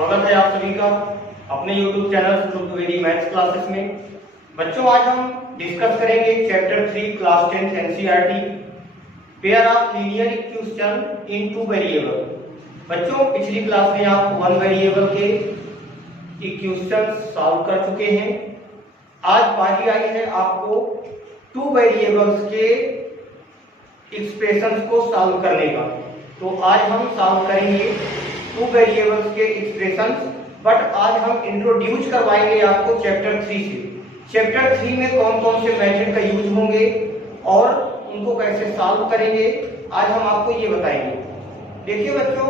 स्वागत है आप सभी का अपने YouTube चैनल सुखवेदी मैथ्स क्लासेस में। बच्चों, आज हम डिस्कस करेंगे chapter 3 class 10 NCERT pair of linear equation in two variable. बच्चों, पिछली क्लास में आप वन वेरिएबल के इक्वेशन सॉल्व कर चुके हैं। आज बारी आई है आपको टू वेरिएबल्स के एक्सप्रेशंस को सॉल्व करने का। तो आज हम सॉल्व करेंगे टू वेरिएबल्स के एक्सप्रेशंस, बट आज हम इंट्रोड्यूस करवाएंगे आपको चैप्टर 3 से। चैप्टर 3 में कौन कौन से मेथड का यूज होंगे और उनको कैसे सॉल्व करेंगे, आज हम आपको ये बताएंगे। देखिए बच्चों,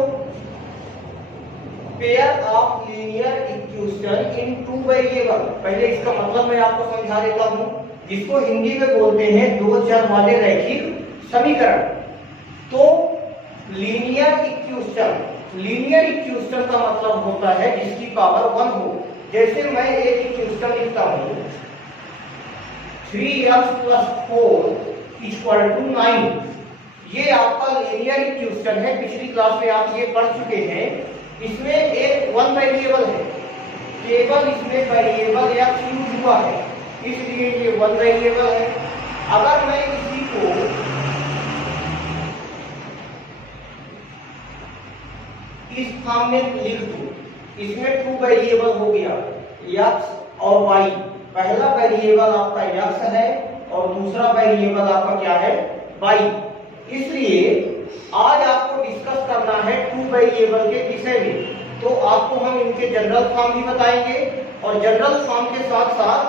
pair of linear equation in two variable, पहले इसका मतलब मैं आपको समझा देता हूं, जिसको हिंदी में बोलते हैं दो चर वाले रैखिक समीकरण। तो लीनियर इक्वेशन का मतलब होता है जिसकी पावर 1 हो। जैसे मैं एक इक्वेशन लिखता हूं 3x + 4 = 9, ये आपका लीनियर इक्वेशन है। पिछली क्लास में आप ये पढ़ चुके हैं। इसमें एक वन वेरिएबल है, केवल इसमें वेरिएबल या यूज हुआ है, इसलिए ये वन वेरिएबल है। अगर मैं इसी को इस फॉर्म में लिख दूं, इसमें टू वेरिएबल हो गया x और y। पहला वेरिएबल आपका x है और दूसरा वेरिएबल आपका क्या है, y। इसलिए आज आपको डिस्कस करना है टू वेरिएबल के विषय में। तो आपको हम इनके जनरल फॉर्म भी बताएंगे और जनरल फॉर्म के साथ साथ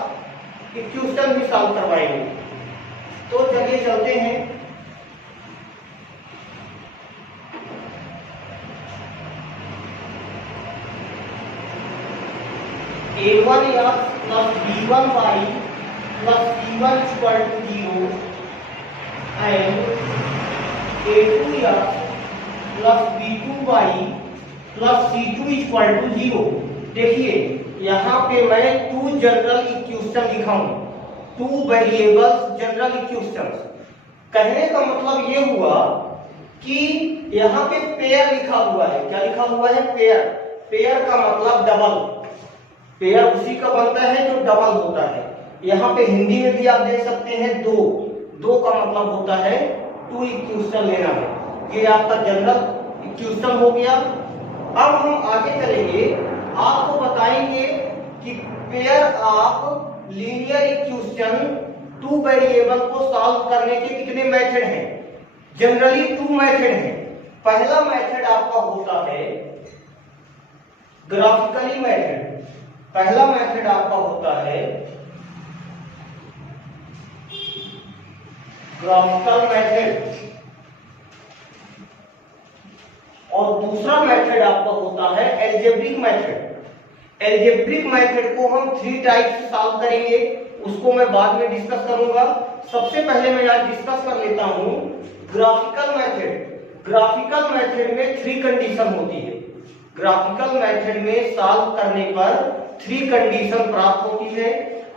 इक्वेशन भी सॉल्व करवाएंगे। तो चलिए चलते हैं। a1x + b1y + c1 = 0 and a2x + b2y + c2 = 0। देखिए यहाँ पे मैं टू जनरल इक्वेशन लिखा हूं, टू वेरिएबल्स जनरल इक्वेशंस। कहने का मतलब ये हुआ कि यहाँ पे पेयर लिखा हुआ है। क्या लिखा हुआ है, पेयर। पेयर का मतलब डबल। पेयर उसी का बनता है जो डबल होता है। यहाँ पे हिंदी में भी आप देख सकते हैं दो। दो का मतलब होता है टू इक्वेशन लेना है। ये आपका जनरल इक्वेशन हो गया। अब हम आगे चलेंगे, आपको बताएंगे कि pair of linear equation two variable को सॉल्व करने के कितने मेथड हैं। जनरली टू मेथड हैं। पहला मेथड आपका होता है ग्राफिकली मेथड। पहला मेथड आपका होता है ग्राफिकल मेथड और दूसरा मेथड आपका होता है एल्जेब्रिक मेथड। एल्जेब्रिक मेथड को हम 3 टाइप से सॉल्व करेंगे, उसको मैं बाद में डिस्कस करूंगा। सबसे पहले मैं आज डिस्कस कर लेता हूं ग्राफिकल मेथड। ग्राफिकल मेथड में 3 कंडीशन होती है। ग्राफिकल मेथड में सॉल्व करने पर 3 कंडीशन प्राप्त होती है।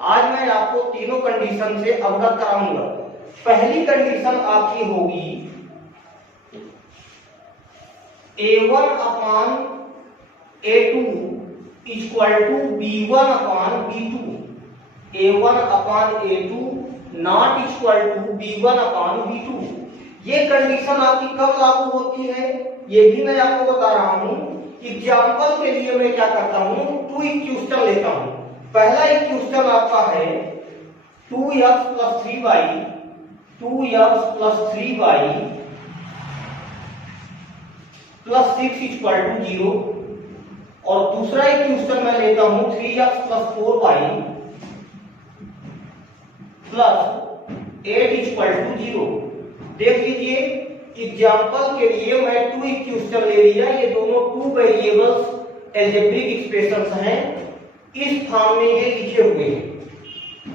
आज मैं आपको तीनों कंडीशन से अवगत कराऊंगा। पहली कंडीशन आपकी होगी a1/a2 = b1/b2। a1/a2 ≠ b1/b2। ये कंडीशन आपकी कब लागू होती है, ये भी मैं आपको बता रहा हूं। एग्जाम्पल के लिए मैं क्या करता हूं, टू इक्वेशन लेता हूं। पहला इक्वेशन आपका है 2x + 3y + 6 = 0 और दूसरा इक्वेशन मैं लेता हूं 3x + 4y + 8 = 0। देख लीजिए, एग्जाम्पल के लिए मैं टू इक्वेशन ले लिया। ये दोनों टू वेरिएबल्स एल्जेब्रिक एक्सप्रेशंस हैं। इस फॉर्म में ये लिखे हुए हैं।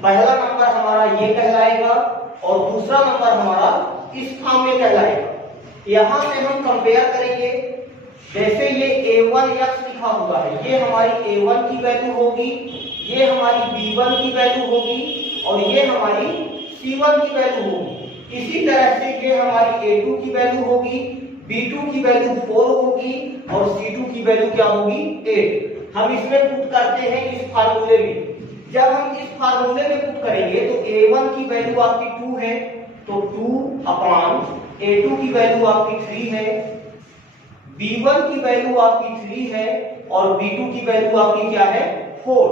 पहला नंबर हमारा ये कहलाएगा और दूसरा नंबर हमारा इस फॉर्म में कहलाएगा। यहां से हम कंपेयर करेंगे। जैसे ये a1x लिखा हुआ है, ये हमारी a1 की वैल्यू होगी, ये हमारी b1 की वैल्यू होगी और ये हमारी c1 की वैल्यू होगी। इसी तरह से ये हमारी a2 की वैल्यू होगी, B2 की वैल्यू 4 होगी और C2 की वैल्यू क्या होगी 8। हम इसमें पुट करते हैं इस फार्मूले में। जब हम इस फार्मूले में पुट करेंगे तो A1 की वैल्यू आपकी 2 है, तो 2 अपॉन A2 की वैल्यू आपकी 3 है, B1 की वैल्यू आपकी 3 है और B2 की वैल्यू आपकी क्या है 4।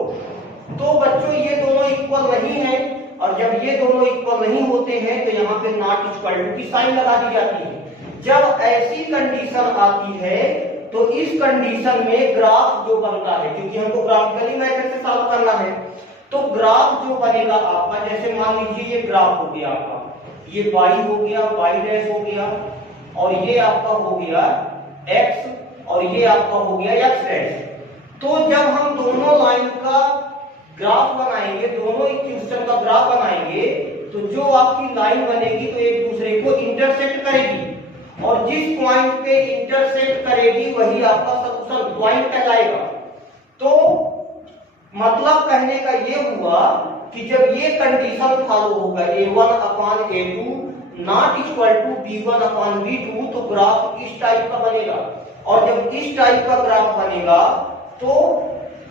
तो बच्चों ये दोनों इक्वल नहीं है, और जब ये दोनों इक्वल नहीं होते हैं तो यहाँ पे नॉट इक्वल टू की साइन लगा दी जाती है। जब ऐसी कंडीशन आती है तो इस कंडीशन में ग्राफ जो बनता है, क्योंकि हमको ग्राफिकली मेथड से सॉल्व करना है, तो ग्राफ जो बनेगा आपका, जैसे मान लीजिए ये ग्राफ हो गया आपका, ये y हो गया, y डैश हो गया, और ये आपका हो गया x, और ये आपका हो गया x डैश। तो जब हम दोनों लाइन का ग्राफ बनाएंगे, दोनों इक्वेशन का ग्राफ बनाएंगे, तो जो आपकी लाइन बनेगी तो एक दूसरे को इंटरसेक्ट करेगी, और जिस पॉइंट पे इंटरसेक्ट करेगी वही आपका सॉल्यूशन पॉइंट कहलाएगा। तो मतलब कहने का ये हुआ कि जब ये कंडीशन फॉलो होगा A1 upon A2 not equal to B1 upon B2, तो ग्राफ इस टाइप का बनेगा। और जब इस टाइप का ग्राफ बनेगा तो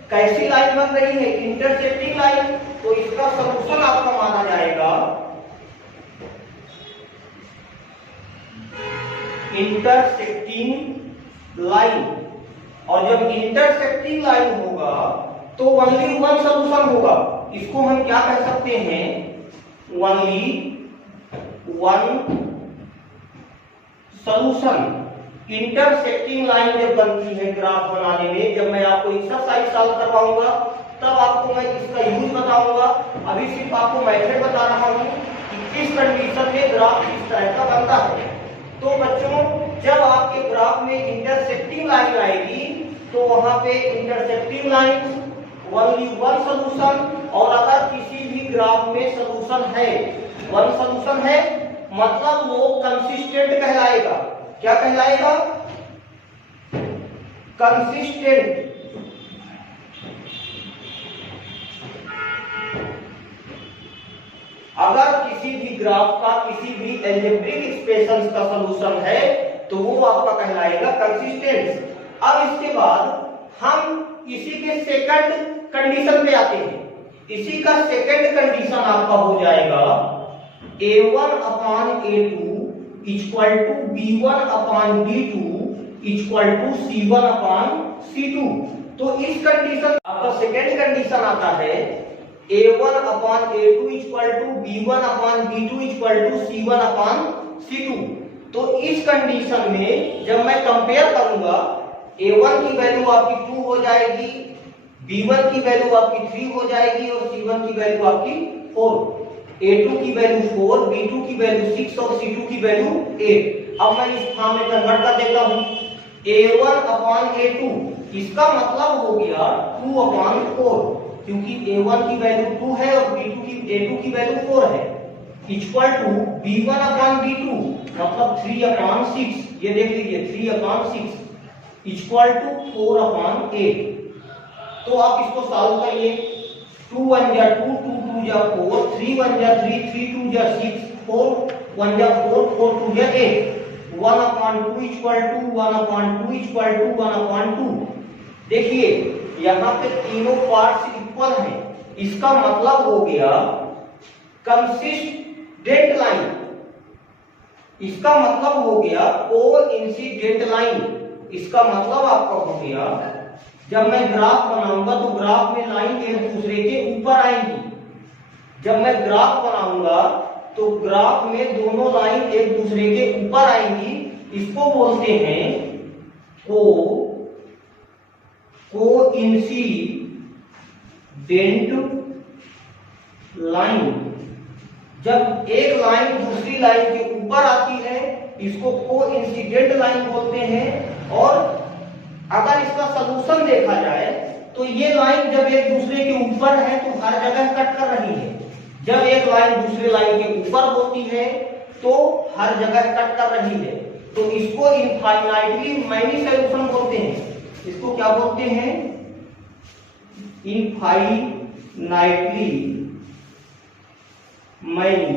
कैसी लाइन बन रही है, इंटरसेक्टिंग लाइन, तो इसका सॉल्यूशन आपका माना जाएगा इंटरसेक्टिंग लाइन। और जब इंटरसेक्टिंग लाइन होगा तो ओनली वन सॉल्यूशन होगा। इसको हम क्या कह सकते हैं, only one solution. Intersecting line जब बनती है ग्राफ बनाने में, जब मैं आपको एक्सरसाइज सॉल्व करवाऊंगा तब आपको मैं इसका यूज बताऊंगा। अभी सिर्फ आपको मेथड बता रहा हूं कि किस कंडीशन में ग्राफ किस तरह का बनता है। तो बच्चों जब आपके ग्राफ में इंटरसेक्टिंग लाइन आएगी तो वहां पे intersecting line only one solution. और अगर किसी भी ग्राफ में सॉल्यूशन है, वन सॉल्यूशन है, मतलब वो कंसिस्टेंट कहलाएगा। क्या कहलाएगा, कंसिस्टेंट। अगर किसी भी ग्राफ का किसी भी अलजेब्रिक एक्सप्रेशन का सॉल्यूशन है तो वो आपका कहलाएगा कंसिस्टेंट। अब इसके बाद हम इसी के सेकंड कंडीशन पे आते हैं। इसी का सेकंड कंडीशन आपका हो जाएगा A1 upon A2 equal to B1 upon B2 equal to C1 upon C2। तो इस कंडीशन आपका सेकंड कंडीशन आता है A1 upon A2 equal to B1 upon B2 equal to C1 upon C2। तो इस कंडीशन में जब मैं कंपेयर करूंगा, A1 की वैल्यू आपकी 2 हो जाएगी, B1 की वैल्यू आपकी 3 हो जाएगी और C1 की वैल्यू आपकी 4। A2 की वैल्यू 4, B2 की वैल्यू 6 और C2 की वैल्यू 8। अब मैं इस फॉर्म में कन्वर्ट कर देता हूं, A1 अपॉन A2, इसका मतलब हो गया 2 अपॉन 4, क्योंकि A1 की वैल्यू 2 है और A2 की वैल्यू 4 है, equal to B1 upon B2 मतलब 3 अपॉन 6। ये देख लीजिए 3 अपॉन 6 इक्वल टू 4 अपॉन 8। तो आप इसको सॉल्व करिए। 2 1 जा 2, 2 2 जा 4, 3 1 जा 3, 3 2 जा 6, 4 1 जा 4, 4 2 जा 8। 1 upon 2 equal to 1 upon 2 equal to 1 upon 2। देखिए यहाँ पे तीनों पार्ट्स इक्वल हैं, इसका मतलब हो गया कंसिस्टेंट लाइन। इसका मतलब हो गया कोइंसिडेंट लाइन। इसका मतलब आपका हो गया जब मैं ग्राफ बनाऊंगा तो ग्राफ में लाइन एक दूसरे के ऊपर आएंगी। जब मैं ग्राफ बनाऊंगा तो ग्राफ में दोनों लाइन एक दूसरे के ऊपर आएंगी। इसको बोलते हैं कोइंसिडेंट लाइन। जब एक लाइन दूसरी लाइन के ऊपर आती है इसको कोइंसिडेंट लाइन बोलते हैं। और अगर इसका सलूशन देखा जाए तो ये लाइन जब एक दूसरे के ऊपर है तो हर जगह कट कर रही है। जब एक लाइन दूसरे लाइन के ऊपर होती है तो हर जगह कट कर रही है। तो इसको इनफाइनाइटली मैनी सॉल्यूशन बोलते हैं। इसको क्या बोलते हैं, इनफाइनाइटली मैनी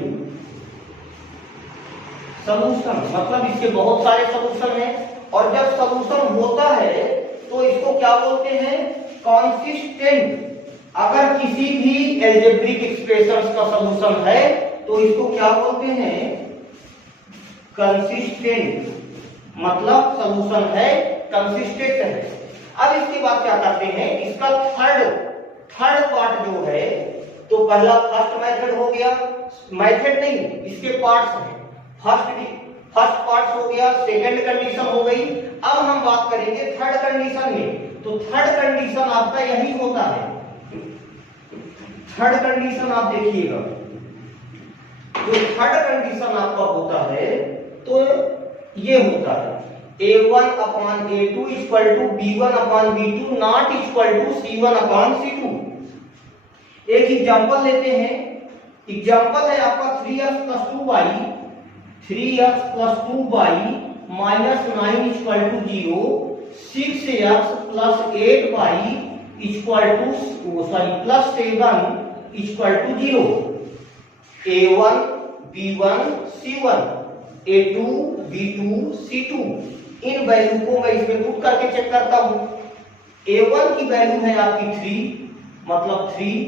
सॉल्यूशन मतलब इसके बहुत सारे सॉल्यूशन हैं, और जब सॉल्यूशन होता है तो इसको क्या बोलते हैं, कंसिस्टेंट। अगर किसी भी एल्जेब्रिक एक्सप्रेशंस का सॉल्यूशन है तो इसको क्या बोलते हैं, कंसिस्टेंट, मतलब सॉल्यूशन है, कंसिस्टेंट है। अब इसके बाद क्या करते हैं, इसका थर्ड पार्ट जो है, तो पहला फर्स्ट मेथड हो गया, मेथड नहीं इसके पार्ट्स हैं, फर्स्ट पार्ट हो गया, सेकंड कंडीशन हो गई। अब हम बात करेंगे थर्ड कंडीशन में, तो थर्ड कंडीशन आपका यही होता है। थर्ड कंडीशन आप देखिएगा, जो थर्ड कंडीशन आपका होता है तो ये होता है A1 upon A2 equal to B1 upon B2 not equal to C1 upon C2। एक एग्जांपल लेते हैं, एग्जांपल है आपका 3x plus 2y, 3x plus 2y minus 9 equal to 0, 6x plus 8y equal to plus 7 equal to 0। A1 B1 C1 A2 B2 C2, इन value को मैं इसमें put करके चेक करता हूं। A1 की वैल्यू है आपकी 3 मतलब 3,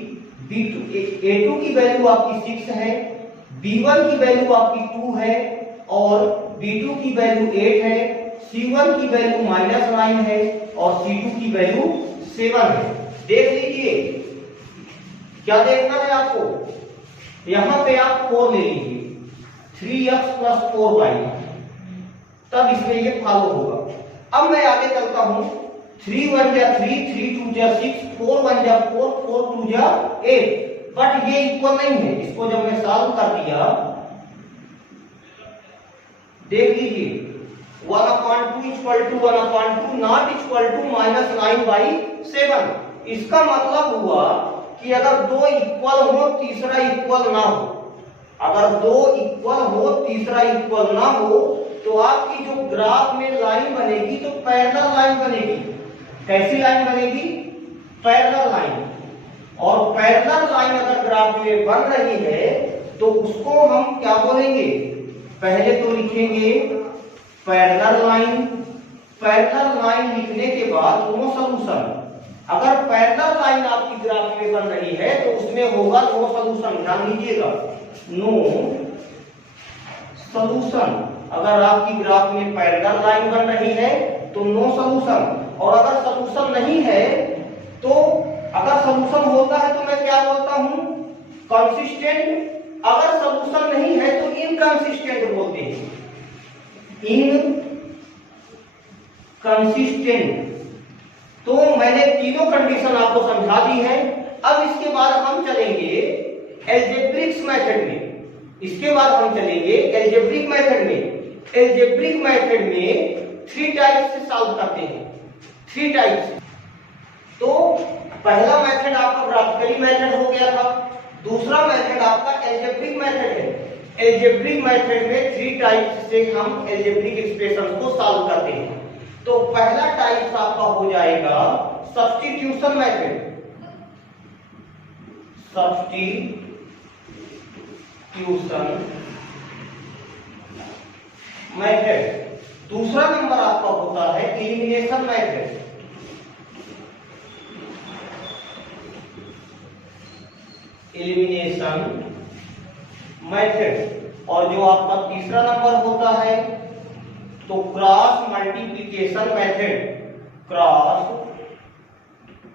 A2 की वैल्यू आपकी 6 है, B1 की वैल्यू आपकी 2 है और B2 की वैल्यू 8 है, C1 की वैल्यू -9 है और C2 की वैल्यू 7 है। देख लीजिए, क्या देखना है आपको, यहां पे आप 4 ले लीजिए, 3x प्लस 4y, तब इसमें ये फॉलो होगा। अब मैं आगे चलता हूं, 3 1 जा 3, 3 2 जा 6, 4 1 जा 4, 4 2 जा 8, बट ये इक्वल नहीं है। इसको जब मैं सॉल्व कर दिया, देख लीजिए 1/2 equal to 1/2 not equal to -9/7। इसका मतलब हुआ कि अगर दो इक्वल हो तीसरा इक्वल ना हो, अगर दो इक्वल हो तीसरा इक्वल ना हो, तो आपकी जो ग्राफ में लाइन बनेगी तो पैरेलल लाइन बनेगी। कैसी लाइन बनेगी, पैरेलल लाइन। और पैरेलल लाइन अगर ग्राफ में बन रही है तो उसको हम क्या बोलेंगे, पहले तो लिखेंगे पैरेलल लाइन। पैरेलल लाइन लिखने के बाद नो सॉल्यूशन। अगर पैरेलल लाइन आपकी ग्राफ में बन रही है तो उसमें होगा नो सॉल्यूशन, ध्यान दीजिएगा, नो सॉल्यूशन। अगर आपकी ग्राफ में पैरेलल लाइन बन रही है तो नो सॉल्यूशन। और अगर सॉल्यूशन नहीं है तो, अगर सॉल्यूशन होता है तो मैं क्या बोलता हूं, कंसिस्टेंट। अगर सॉल्यूशन नहीं है तो इनकंसिस्टेंट बोलते हैं, इनकंसिस्टेंट। तो मैंने तीनों कंडीशन आपको समझा दी है। अब इसके बाद हम चलेंगे एल्जेब्रिक मेथड में। इसके बाद हम चलेंगे एल्जेब्रिक मेथड में। एल्जेब्रिक मेथड में 3 टाइप्स से सॉल्व करते हैं, 3 टाइप्स। तो पहला मेथड आपका ग्राफिकली मेथड हो गया था, दूसरा मेथड आपका एल्जेब्रिक मेथड है। एल्जेब्रिक मेथड में 3 टाइप्स से हम एल्जेब्रिक एक्सप्रेशन को सॉल्व करते हैं। तो पहला टाइप आपका हो जाएगा सब्स्टिट्यूशन मेथड, सब्स्टिट्यूशन मेथड। दूसरा नंबर आपका होता है एलिमिनेशन मेथड, एलिमिनेशन मेथड। और जो आपका तीसरा नंबर होता है तो cross multiplication method, cross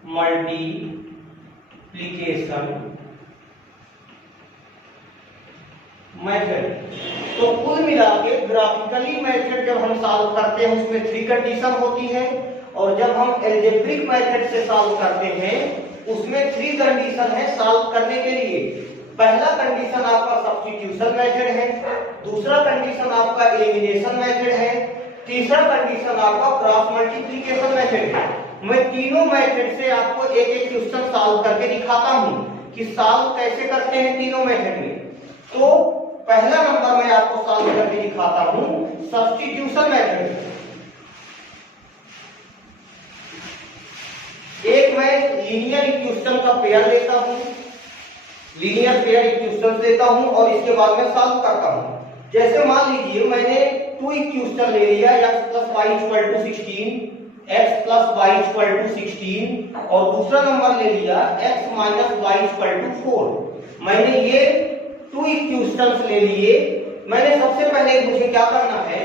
multiplication method. तो कुल मिला के ग्राफिकली मेथड जब हम सॉल्व करते हैं उसमें 3 कंडीशन होती है, और जब हम एल्जेब्रिक मेथड से सॉल्व करते हैं उसमें 3 कंडीशन है सॉल्व करने के लिए। पहला कंडीशन आपका सब्स्टिट्यूशन मेथड है, दूसरा कंडीशन आपका एलिमिनेशन मेथड है, तीसरा कंडीशन आपका क्रॉस मल्टीप्लिकेशन मेथड है। मैं तीनों मेथड से आपको एक एक क्वेश्चन सॉल्व करके दिखाता हूं कि सॉल्व कैसे करते हैं तीनों मेथड में। तो पहला नंबर मैं आपको सॉल्व करके दिखाता हूं सब्स्टिट्यूशन मेथड। एक मैं लीनियर इक्वेशन का पेयर लेता हूं, लीनियर पेयर इक्वेशन देता हूं और इसके बाद में सॉल्व करता हूं। जैसे मान लीजिए मैंने 2 इक्वेशन ले लिया, x + y = 16, x + y = 16 और दूसरा नंबर ले लिया x - y = 4। मैंने ये 2 इक्वेशंस ले लिए। मैंने सबसे पहले मुझे क्या करना है,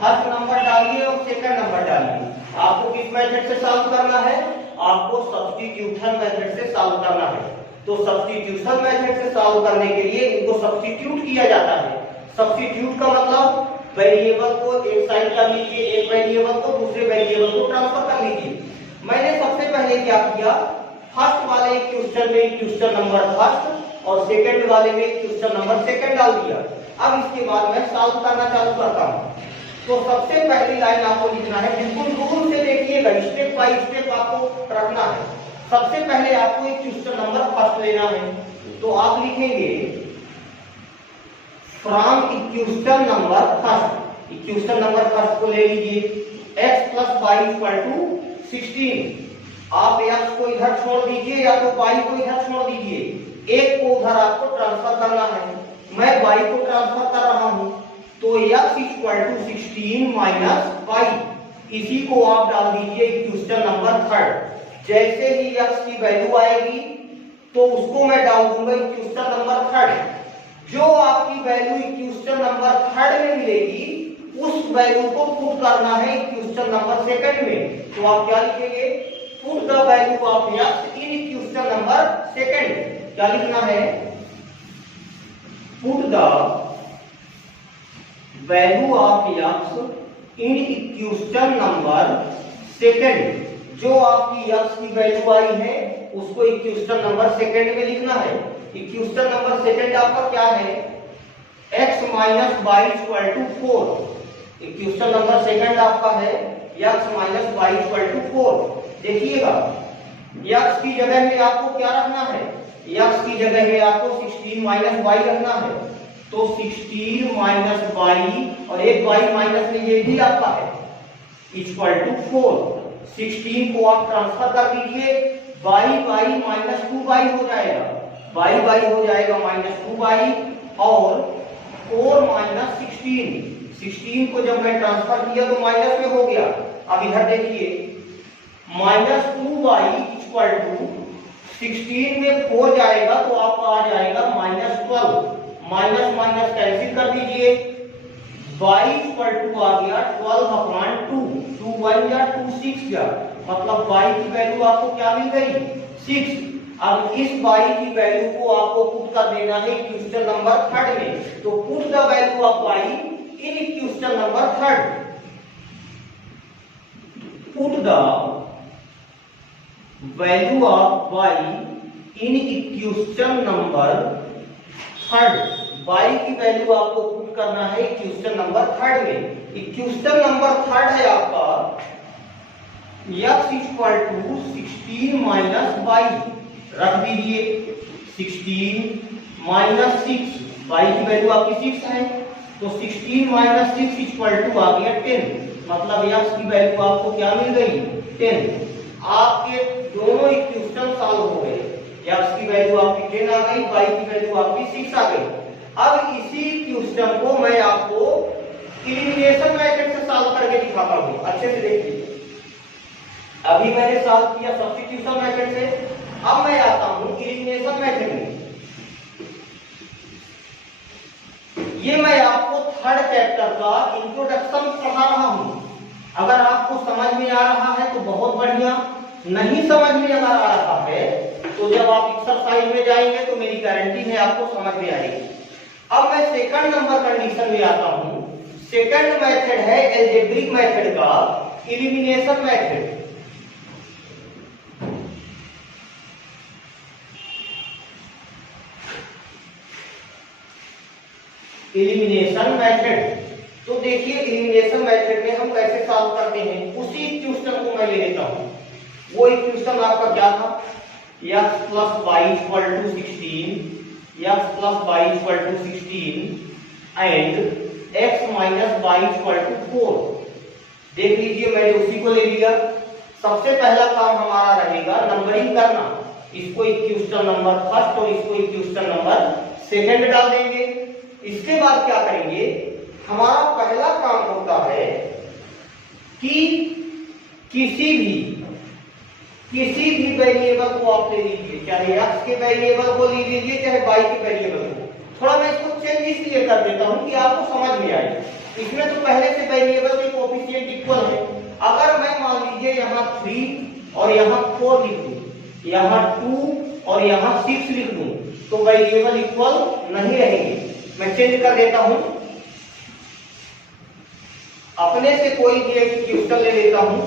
फर्स्ट नंबर डालिए और सेकंड नंबर डालिए। आपको किस मेथड से सॉल्व करना है, आपको सब्स्टिट्यूशन मेथड से सॉल्व करना है। तो सब्स्टिट्यूशन मेथड से सॉल्व करने के लिए इनको सब्स्टिट्यूट किया जाता है। सब्स्टिट्यूट का मतलब वेरिएबल को एक साइड कर लीजिए, एक वेरिएबल को दूसरे वेरिएबल को ट्रांसफर कर लीजिए। मैंने सबसे पहले क्या किया, फर्स्ट वाले क्वेश्चन में क्वेश्चन नंबर फर्स्ट और सेकंड वाले में क्वेश्चन नंबर सेकंड डाल दिया। अब इसके बाद मैं सॉल्व करना चालू करता हूं। तो सबसे पहली लाइन आपको लिखना है, बिल्कुल रूल से देखिएगा, स्टेप बाय स्टेप आपको रखना है। सबसे पहले आपको एक क्वेश्चन नंबर फर्स्ट लेना है, तो आप लिखेंगे from equation number first. Equation number first को ले लीजिए, x + y = 16। आप x को इधर छोड़ दीजिए या तो y को इधर छोड़ दीजिए, एक को उधर आपको ट्रांसफर करना है। मैं y को ट्रांसफर कर रहा हूं, तो x = 16 - y, इसी को आप डाल दीजिए इक्वेशन नंबर थर्ड। जैसे ही x की वैल्यू आएगी तो उसको मैं डाल दूंगा इक्वेशन नंबर थर्ड। जो आपकी वैल्यू इक्वेशन नंबर थर्ड में मिलेगी उस वैल्यू को पुट करना है इक्वेशन नंबर सेकंड में। तो आप क्या लिखेंगे, put the value of x in equation number second. क्या लिखना है, put the value of x in equation number second. जो आपकी x की वैल्यू आई है उसको इक्वेशन नंबर सेकंड में लिखना है। इक्वेशन नंबर सेकंड आपका क्या है, x - y = 4। Equation number second आपका है x - y = 4। देखिएगा x की जगह में आपको क्या रखना है, x की जगह में आपको 16 - y रखना है। तो 16 - y और एक y माइनस में ये भी आपका है = 4। 16 को आप ट्रांसफर कर दीजिए, y - 2y हो जाएगा, y हो जाएगा -2y और 4 - 16 को जब मैं ट्रांसफर किया तो माइनस में हो गया। अब इधर देखिए -2y = 16 में 4 जाएगा तो आपका आ जाएगा -12। माइनस माइनस कैंसिल कर दीजिए, y = आ गया 12/2। 2 1 या 2 6 या मतलब y की वैल्यू आपको क्या मिल गई, 6। अब इस y की वैल्यू को आपको पुट कर देना है इक्वेशन नंबर थर्ड में। तो put the value of y in equation number third. Put the value of y in equation number third. y की वैल्यू आपको पुट करना है इक्वेशन नंबर थर्ड में। इक्वेशन नंबर थर्ड है आपका x = 16 - y। रख दीजिए 16 - 6, y की वैल्यू आपकी 6 है तो 16 - 6 = आ गया 10। मतलब x की वैल्यू आपको क्या मिल गई, 10। आपके दोनों इक्वेशन सॉल्व हो गए, x की वैल्यू आपकी 10 आ गई, y की वैल्यू आपकी 6 आ गई। अब इसी क्वेश्चन को मैं आपको एलिमिनेशन मेथड से सॉल्व करके दिखाता हूं। अच्छे से देखिए, अभी मैंने सॉल्व किया सब्स्टिट्यूशन मेथड से, अब मैं आता हूं एलिमिनेशन मेथड में। ये मैं आपको थर्ड चैप्टर का इंट्रोडक्शन पढ़ा रहा हूं। अगर आपको समझ में आ रहा है तो बहुत बढ़िया, नहीं समझ में अगर आ रहा है तो जब आप एक्सरसाइज में जाएंगे तो मेरी गारंटी है आपको समझ में आएगी। अब मैं सेकंड नंबर कंडीशन में आता हूं। सेकंड मेथड है अलजेब्रिक मेथड का एलिमिनेशन मेथड। एलिमिनेशन मेथड, तो देखिए एलिमिनेशन मेथड में हम कैसे सॉल्व करते हैं, उसी इक्वेशन को मैं ले लेता हूं। वो इक्वेशन आपका क्या था, x + y = 16, x + y = 16 and x - y = 4। देख लीजिए मैंने उसी को ले लिया। सबसे पहला काम हमारा रहेगा नंबरिंग करना। इसको इक्वेशन नंबर फर्स्ट और इसको इक्वेशन नंबर सेकंड डाल देंगे। इसके बाद क्या करेंगे, हमारा पहला काम होता है कि किसी भी वेरिएबल को आप ले लीजिए, चाहे x के वेरिएबल को ले लीजिए चाहे y के वेरिएबल को। थोड़ा मैं इसको चेंज इसलिए कर देता हूं कि आपको समझ में आए। इसमें तो पहले से वेरिएबल के कोएफिशिएंट इक्वल है। अगर मैं मान लीजिए यहाँ 3 और यहाँ 4 लिख दूं, यहाँ 2 और यहाँ 6 लिख दूं, तो वेरिएबल इक्वल नहीं रहेंगे। मैं चेंज कर देता हूं, अपने से कोई भी एक क्वेश्चन ले लेता हूं।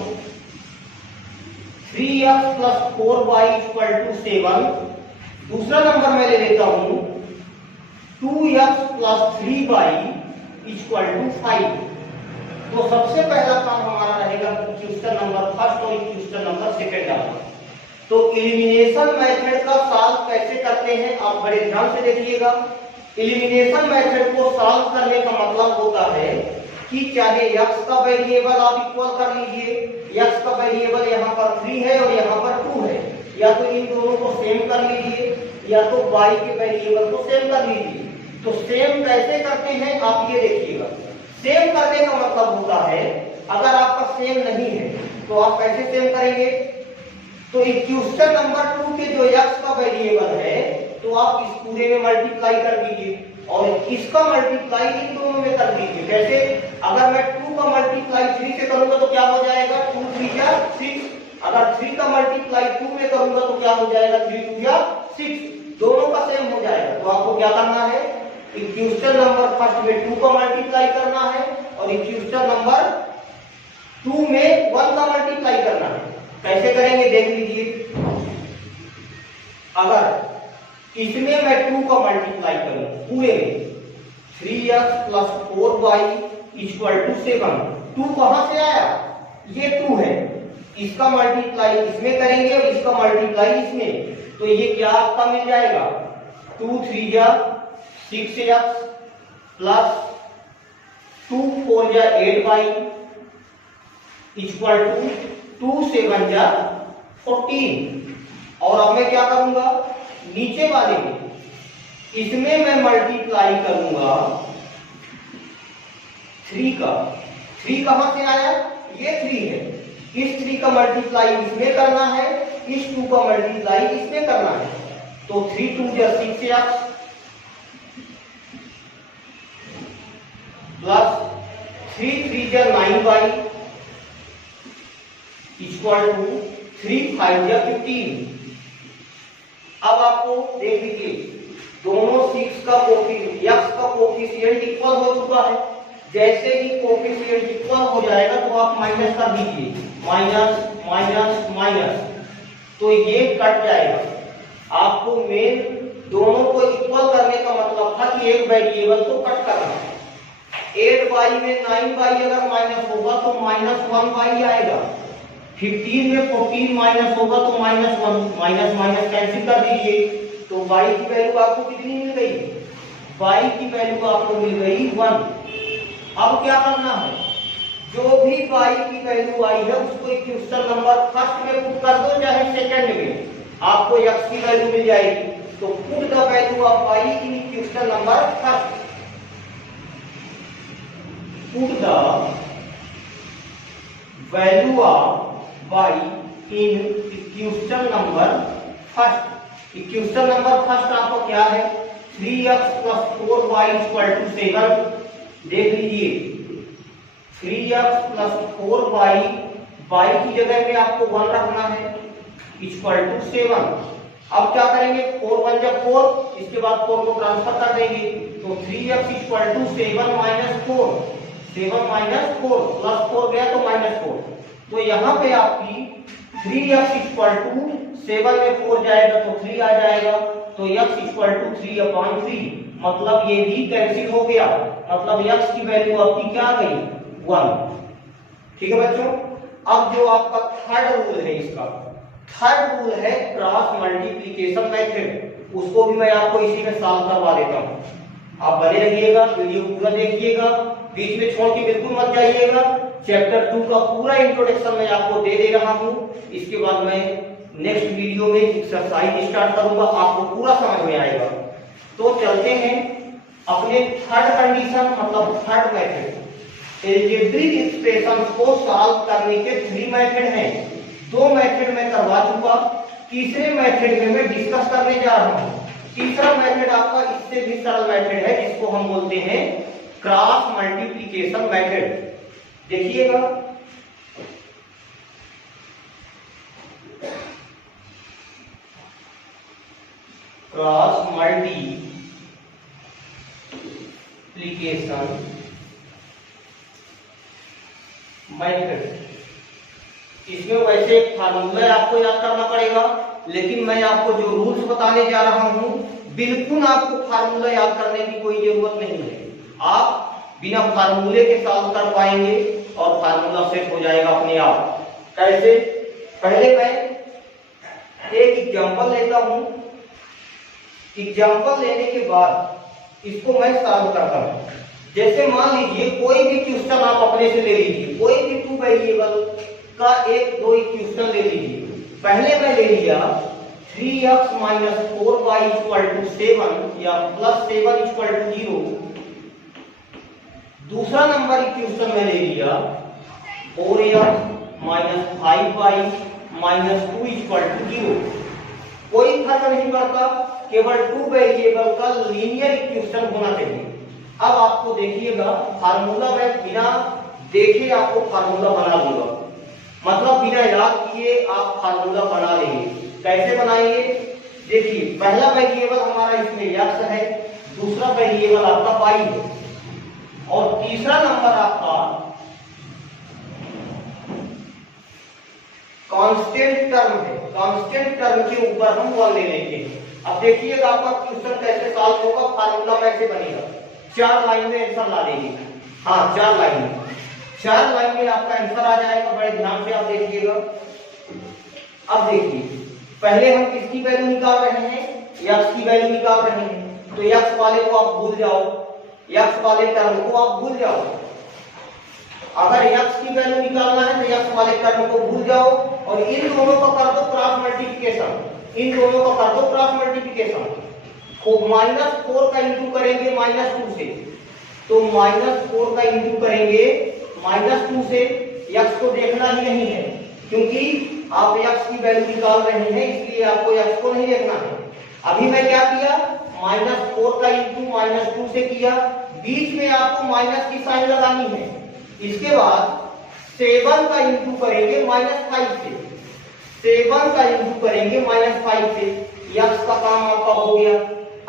3x + 4y = 7। दूसरा नंबर मैं ले लेता हूं 2x + 3y = 5। तो सबसे पहला काम हमारा रहेगा क्वेश्चन नंबर फर्स्ट और क्वेश्चन नंबर सेकंड डालना। तो एलिमिनेशन मेथड का सॉल्व कैसे करते हैं आप बड़े ध्यान से देखिएगा। एलिमिनेशन मेथड को सॉल्व करने का मतलब होता है कि चाहे x का वेरिएबल आप इक्वल कर लीजिए, x का वेरिएबल यहाँ पर 3 है और यहाँ पर 2 है, या तो इन दोनों को सेम कर लीजिए या तो y के वेरिएबल को सेम कर लीजिए। तो सेम कैसे करते हैं आप ये देखिएगा। सेम करने का मतलब होता है अगर आपका सेम नहीं है तो आप कैसे सेम करेंगे, तो इक्वेशन नंबर 2 के जो x का वेरिएबल है तो आप इस पूरे में मल्टीप्लाई कर दीजिए और इसका मल्टीप्लाई इन दोनों में कर दीजिए। जैसे अगर मैं 2 का मल्टीप्लाई 3 से करूंगा तो क्या हो जाएगा, 2 3 या 6। अगर 3 का मल्टीप्लाई 2 में करूंगा तो क्या हो जाएगा, 3 2 या 6। दोनों का सेम हो जाएगा। तो आपको क्या करना है, इक्वेशन नंबर फर्स्ट में 2 का मल्टीप्लाई करना है और इक्वेशन नंबर 2 में 1 का मल्टीप्लाई करना है। कैसे करेंगे देख लीजिए। अगर इसमें मैं 2 का मल्टीप्लाई करूं पूरे में, 3x + 4y = 7। 2 कहां से आया, ये 2 है, इसका मल्टीप्लाई इसमें करेंगे और इसका मल्टीप्लाई इसमें, तो ये क्या आपका मिल जाएगा, 2 3 या 6x प्लस 2 4 या 8y = 2 7 या 14। और अब मैं क्या करूंगा, नीचे वाले में इसमें मैं मल्टीप्लाई करूंगा 3 का। 3 कहां से आया, ये 3 है, इस 3 का मल्टीप्लाई इसमें करना है, इस 2 का मल्टीप्लाई इसमें करना है। तो 3 2 या 6x प्लस 3 3 या 9y = 3 5 या 15। अब आपको देख लीजिए दोनों 6 का कोएफिशिएंट इक्वल हो चुका है। जैसे ही कोएफिशिएंट इक्वल हो जाएगा तो आप माइनस कर दीजिए, माइनस माइनस माइनस, तो ये कट जाएगा। आपको मेन दोनों को इक्वल करने का मतलब था कि एक वेरिएबल को कट करना। 8y में 9y अगर माइनस होगा तो -1y आएगा। 15 में 14 माइनस होगा तो -1, माइनस माइनस कैंसिल कर दीजिए। तो y की वैल्यू आपको कितनी मिल गई, y की वैल्यू आपको मिल गई 1। अब क्या करना है, जो भी y की वैल्यू आई है उसको इक्वेशन नंबर फर्स्ट में पुट कर दो चाहे सेकंड में, आपको x की वैल्यू मिल जाएगी। तो put the value of y in equation number first. Put the value of y in equation number first. Equation number first आपको क्या है, 3x + 4y = 7। देख लीजिए 3x + 4y, y की जगह में आपको 1 रखना है, = 7। अब क्या करेंगे, 4 1 जब 4, इसके बाद 4 को ट्रांसफर कर देंगे। तो 3x = 7 - 4, 7 - 4 प्लस 4 गया तो -4। तो यहाँ पे आपकी 3x = 7 में 4 जाएगा तो 3 आ जाएगा। तो x = 3/3, मतलब ये भी कैंसिल हो गया, मतलब x की वैल्यू आपकी क्या आ गई, 1। ठीक है बच्चों। अब जो आपका थर्ड रूल है, इसका थर्ड रूल है क्रॉस मल्टीप्लिकेशन मेथड, उसको भी मैं आपको इसी में सॉल्व करवा देता हूँ। आप बने रहिएगा, वीडियो पूरा देखिएगा, बीच में छोड़ के बिल्कुल मत जाइएगा। चैप्टर 2 का पूरा इंट्रोडक्शन मैं आपको दे रहा हूँ। इसके बाद मैं नेक्स्ट वीडियो में एक्सरसाइज स्टार्ट करूंगा, आपको पूरा समझ में आएगा। तो चलते हैं अपने थर्ड कंडीशन मतलब थर्ड मेथड एल्जेब्रिक एक्सप्रेशन को सॉल्व करने के 3 मेथड हैं। 2 मेथड में करवा चुका, तीसरे मेथड में मैं डिस्कस करने जा रहा हूं। तीसरा मेथड आपका इससे भी सरल मेथड है जिसको हम बोलते हैं क्रॉस मल्टीप्लिकेशन मेथड। देखिएगा, क्रॉस मल्टीप्लिकेशन मेथड। इसमें वैसे एक फार्मूला आपको याद करना पड़ेगा, लेकिन मैं आपको जो रूल्स बताने जा रहा हूं बिल्कुल आपको फार्मूला याद करने की कोई जरूरत नहीं है। आप बिना फार्मूले के सॉल्व कर पाएंगे और फार्मूला सेट हो जाएगा अपने आप। कैसे? पहले मैं एक एग्जांपल लेता हूं, एग्जांपल लेने के बाद इसको मैं सॉल्व करता हूं। जैसे मान लीजिए कोई भी क्वेश्चन आप अपने से ले लीजिए, कोई भी 2 वेरिएबल का 1-2 क्वेश्चन ले लीजिए। पहले मैं ले लिया 3x - 4y = 7 या +7 = 0। दूसरा नंबर इक्वेशन में ले लिया 4x - 5y - 2 = 0। कोई फर्क नहीं पड़ता, केवल 2 वेरिएबल का लीनियर इक्वेशन होना चाहिए। अब आपको देखिएगा फार्मूला में बिना देखे आपको फार्मूला बना दूंगा, मतलब बिना याद किए आप फार्मूला बना लेंगे। कैसे बनाएंगे? देखिए, पहला वेरिएबल हमारा इसमें x है, दूसरा वेरिएबल आपका y है और तीसरा नंबर आपका कांस्टेंट टर्म है। कांस्टेंट टर्म के ऊपर हम 1 ले लेंगे। अब देखिएगा आपका क्वेश्चन कैसे सॉल्व होगा, फार्मूला कैसे बनेगा। 4 लाइन में आंसर ला देंगे। हाँ, 4 लाइन में, 4 लाइन में आपका आंसर आ जाएगा। बड़े ध्यान से आप देखिएगा। अब देखिए, पहले हम किसकी वैल्यू निकाल रहे हैं? x की वैल्यू निकाल रहे हैं। तो x वाले को आप भूल जाओ, x वाले टर्म को आप भूल जाओ। अगर x की वैल्यू निकालना है तो x वाले टर्म को भूल जाओ और इन दोनों का कर दो क्रॉस मल्टीप्लिकेशन। इन दोनों का कर दो क्रॉस मल्टीप्लिकेशन। -4 का इंटू करेंगे -2 से, तो -4 का इंटू करेंगे -2 से। x को देखना ही नहीं है क्योंकि आप x की वैल्यू निकाल रहे हैं, इसलिए आपको x को नहीं देखना है। अभी मैं क्या किया, -4 का इंटू -2 से किया, बीच में आपको माइनस की साइन लगानी है। इसके बाद 7 का इंटू करेंगे -5 से, 7 का इंटू करेंगे -5 से। x का काम आपका हो गया।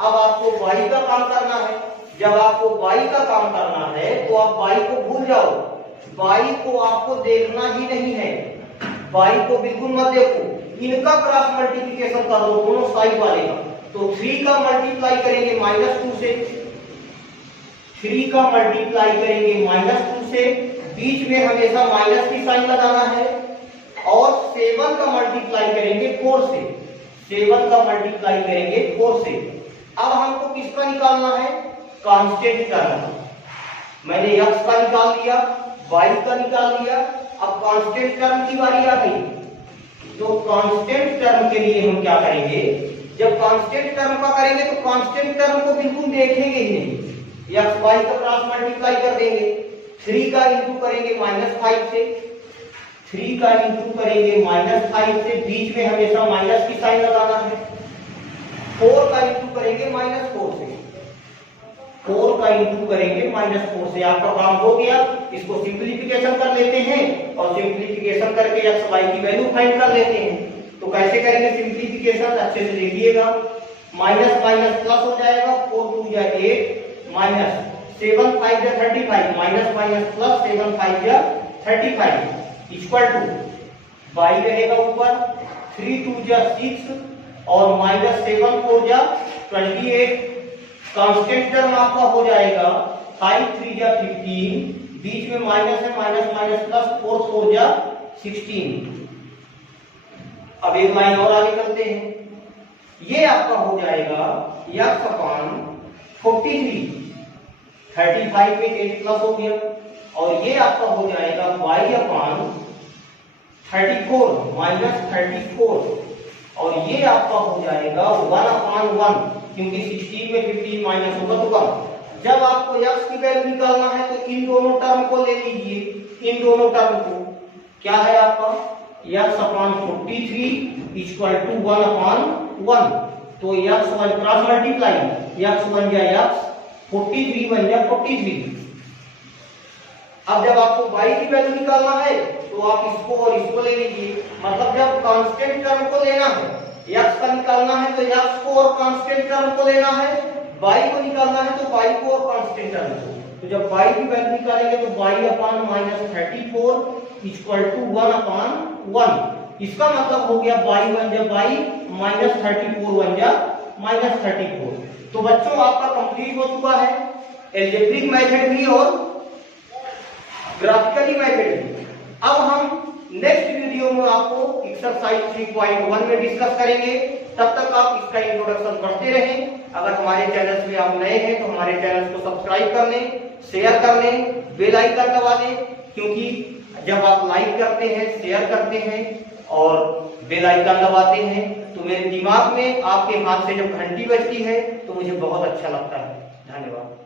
अब आपको y का काम करना है। जब आपको y का काम करना है तो आप y को भूल जाओ, y को आपको देखना ही नहीं है, y को बिल्कुल मत देखो। इनका क्रॉस मल्टीप्लिकेशन कर दो दोनों साइड वाले का। तो 3 का मल्टीप्लाई करेंगे -2 से, 3 का मल्टीप्लाई करेंगे -2 से, बीच में हमेशा माइनस की साइन लगाना है। और 7 का मल्टीप्लाई करेंगे 4 से, 7 का मल्टीप्लाई करेंगे 4 से। अब हमको किसका निकालना है? Constant term. मैंने x का निकाल लिया, y का निकाल लिया। अब कांस्टेंट टर्म की बारी आ गई। तो कांस्टेंट टर्म के लिए हम क्या करेंगे? जब कांस्टेंट टर्म का करेंगे तो कांस्टेंट टर्म को बिल्कुल देखेंगे ही नहीं। x y का क्रॉस मल्टीप्लाई कर देंगे। 3 का इंटू करेंगे -5 से, 3 का इंटू करेंगे -5 से, बीच में हमेशा माइनस की साइन लगाना है। 4 का इंटू करेंगे -4 से, 4 का इंटू करेंगे -4 से। आपका काम हो गया। इसको सिंपलीफिकेशन कर लेते हैं और सिंपलीफिकेशन करके x y की वैल्यू फाइंड कर लेते हैं। तो कैसे करेंगे सिंपलीफिकेशन? अच्छे से देखिएगा। माइनस माइनस प्लस हो जाएगा, 4 2 या 8 माइनस 7 5 या 35, माइनस माइनस प्लस 7 5 या 35 इक्वल टू y रहेगा ऊपर 3 2 या 6 और माइनस 7 4 या 28। कांस्टेंट टर्म आपका हो जाएगा 5 3 या 15, बीच में माइनस है, माइनस माइनस प्लस 4 4 या 16। अब एक लाइन और आगे करते हैं। ये आपका हो जाएगा x अपान 43, 35 में 8 प्लस हो गया। और ये आपका हो जाएगा y अपान 34 माइनस 34 और ये आपका हो जाएगा 1 अपान 1 क्योंकि 16 में 15 माइनस होगा तो 1। जब आपको x की वैल्यू निकालना है तो इन दोनों टर्म को ले लीजिए, इन दोनों टर्म को। क्या है आपका x upon 43 equal to 1 upon 1। तो x1 क्रॉस मल्टीप्लाई, x बन गया x, 43 बन गया 43। अब जब आपको y की वैल्यू निकालना है तो आप इसको और इसको ले लीजिए। मतलब जब कांस्टेंट टर्म को लेना है, x का निकालना है तो x को और कांस्टेंट टर्म को लेना है, y को निकालना है तो y को और कांस्टेंट टर्म को। तो जब y की वैल्यू निकालेंगे तो y upon -34 equal to 1 upon 1। इसका मतलब हो गया y बन जा y, -34 बन जा -34। तो बच्चों आपका कंप्लीट हो चुका है एल्जेब्रिक मेथड भी और ग्राफिकली मेथड भी। अब हम नेक्स्ट वीडियो में आपको एक्सरसाइज 3.1 में डिस्कस करेंगे। तब तक आप इसका इंट्रोडक्शन पढ़ते रहें। अगर हमारे चैनल में आप नए हैं तो हमारे चैनल को सब्सक्राइब कर लें, शेयर कर लें, बेल आइकन दबा लें, क्योंकि जब आप लाइक करते हैं, शेयर करते हैं और बेल आइकन दबाते हैं तो मेरे दिमाग में आपके हाथ से जब घंटी बजती है तो मुझे बहुत अच्छा लगता है। धन्यवाद।